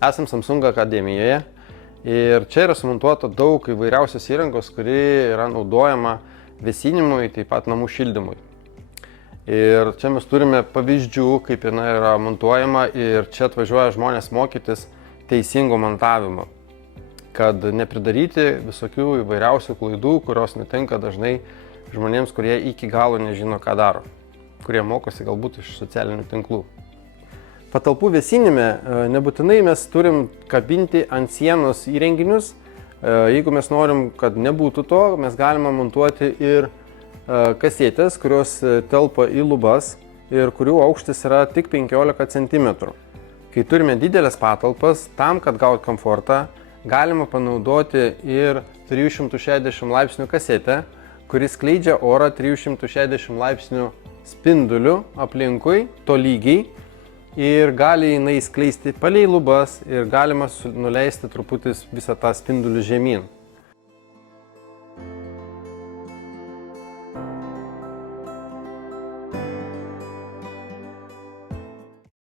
Esam Samsung akademijoje ir čia yra sumontuota daug įvairiausios įrangos, kuri yra naudojama vėsinimui, taip pat namų šildymui. Ir čia mes turime pavyzdžių, kaip jinai yra montuojama ir čia atvažiuoja žmonės mokytis teisingo montavimo, kad nepridaryti visokių įvairiausių klaidų, kurios nutinka dažnai žmonėms, kurie iki galo nežino, ką daro, kurie mokosi galbūt iš socialinių tinklų. Patalpų vėsinime nebūtinai mes turim kabinti ant sienos įrenginius. Jeigu mes norim, kad nebūtų to, mes galime montuoti ir kasetės, kurios telpa į lubas ir kurių aukštis yra tik 15 cm. Kai turime didelės patalpas, tam, kad gauti komfortą, galima panaudoti ir 360 laipsnių kasetę, kuris skleidžia orą 360 laipsnių spinduliu aplinkui, tolygiai. Ir gali jinai skleisti palei lubas ir galima nuleisti truputį visą tą spindulį žemyn.